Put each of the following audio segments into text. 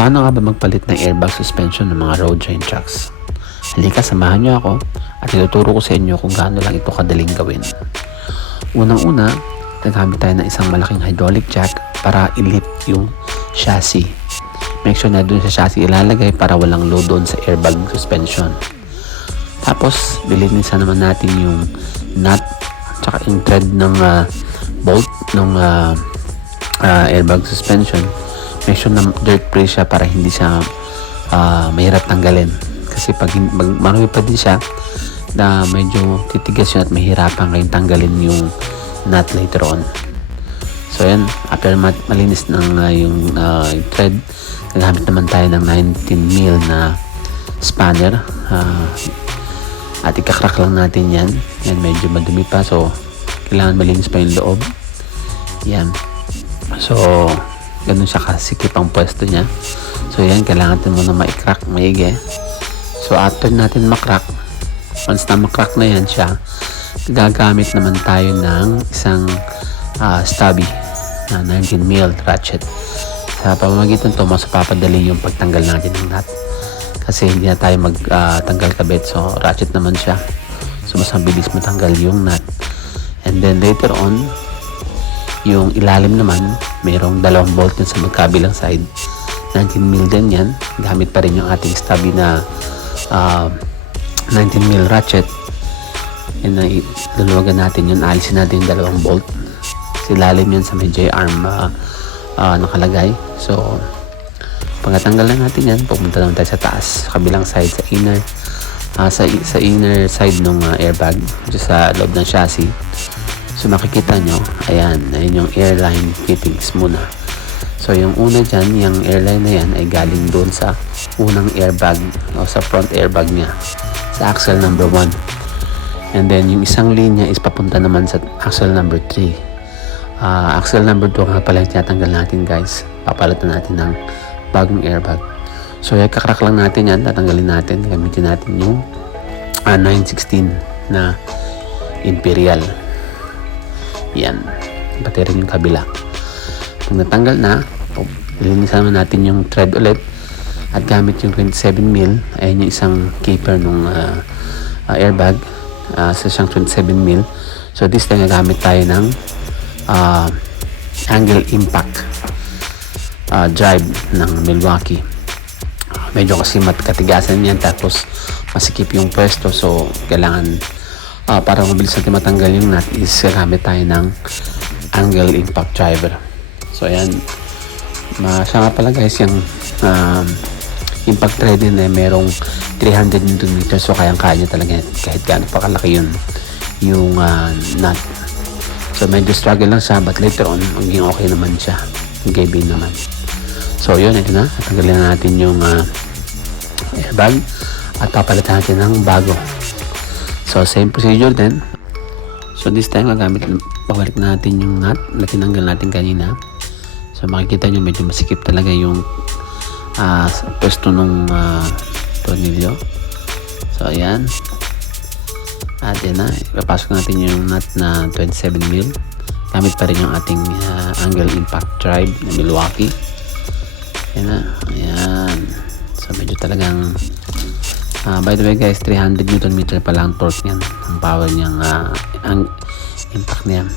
Paano nga ba magpalit ng airbag suspension ng mga road train trucks? Halika, samahan niyo ako at ituturo ko sa inyo kung gaano lang ito kadaling gawin. Unang-una, nagamit tayo ng isang malaking hydraulic jack para i-lift yung chassis. Make sure na dun sa chassis ilalagay para walang load doon sa airbag suspension. Tapos, lilinisan naman natin yung nut at yung thread ng bolt ng airbag suspension. Make sure na dirt free siya para hindi siya mahirap tanggalin. Kasi pag marami pa din siya na medyo titigas yun at mahirapan kayong tanggalin yung nut later on. So yan, after malinis ng yung thread, nagamit naman tayo ng 19mm na spanner at ikakrak lang natin yan. Yan, medyo madumi pa, so kailangan malinis pa yung loob. Yan, so ganun siya kasikip ang pwesto niya. So yan, kailangan natin muna ma-crack maigi. So after natin makrak, once na makrak na yan siya, gagamit naman tayo ng isang stubby na 19mm ratchet. Sa pamamagitan to, mas papadali yung pagtanggal natin ng nut. Kasi hindi na tayo magtanggal kabit. So ratchet naman siya. So mas mabilis matanggal yung nut. And then later on, yung ilalim naman, mayroong dalawang bolt yun sa magkabilang side. 19mm din yan. Gamit pa rin yung ating stubby na 19mm ratchet. And luluwagan natin yun. Alisin natin yung dalawang bolt. Sa ilalim yan sa may J-arm nakalagay. So pagkatanggal na natin yan, pupunta naman tayo sa taas, sa kabilang side, sa inner sa inner side ng airbag, sa loob ng chassis. So makikita nyo, ayan yung airline fittings muna. So yung una dyan, yung airline na yan ay galing doon sa unang airbag o sa front airbag niya, sa axle number 1. And then yung isang linya is papunta naman sa axle number 3. Axle number 2 nga pala yung tinatanggal natin, guys. Papalitan natin ng bagong airbag. So kakrak lang natin yan, tatanggalin natin, gamitin natin yung 916 na Imperial. Yan, pati rin yung kabila. Kung natanggal na, linisan naman natin yung thread ulit at gamit yung 27mm. Ayan yung isang keeper ng airbag, sa siyang 27mm. So this time nagamit tayo ng angle impact drive ng Milwaukee. Medyo kasi katigasan yan, tapos masikip yung pwesto. So kailangan para mabilis natin matanggal yung nut is gamit tayo ng angle impact driver. So ayan, siya nga pala, guys, yung impact thread din merong 300 Nm. So kayang-kaya nyo talaga kahit gaano pa kalaki yung nut. So medyo struggle lang siya, but later on maging okay naman siya, giving naman. So yun, ito na, tanggalin na natin yung airbag at papalitan natin ng bago. So same procedure din. So this time babalik natin yung nut na tinanggal natin kanina. So makikita nyo medyo masikip talaga yung pwesto ng tornilyo. So ayan, at yan na, ipapasok natin yung nut na 27mm. Gamit pa rin yung ating angle impact drive na Milwaukee. Yan na, ayan. So medyo talagang by the way, guys, 300 Nm pa lang torque niyan, ang power niyang ang impact niya.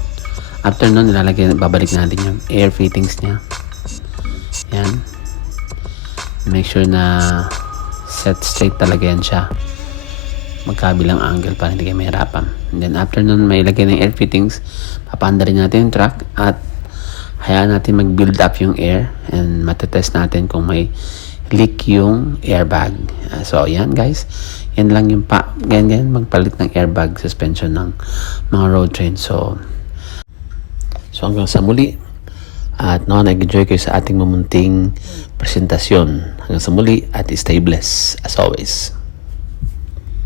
After nun, babalik natin yung air fittings niya. Yan, make sure na set straight talaga yan siya, magkabilang angle para hindi kayo mahirapan. And then after nun, may ilagay ng air fittings, papanda rin natin yung truck at hayaan natin mag-build up yung air and matetest natin kung may leak yung airbag. So yan, guys, yan lang yung ganyan magpalit ng airbag suspension ng mga road train. So hanggang sa muli, at nag-enjoy kayo sa ating mamunting presentasyon. Hanggang sa muli at stay blessed as always.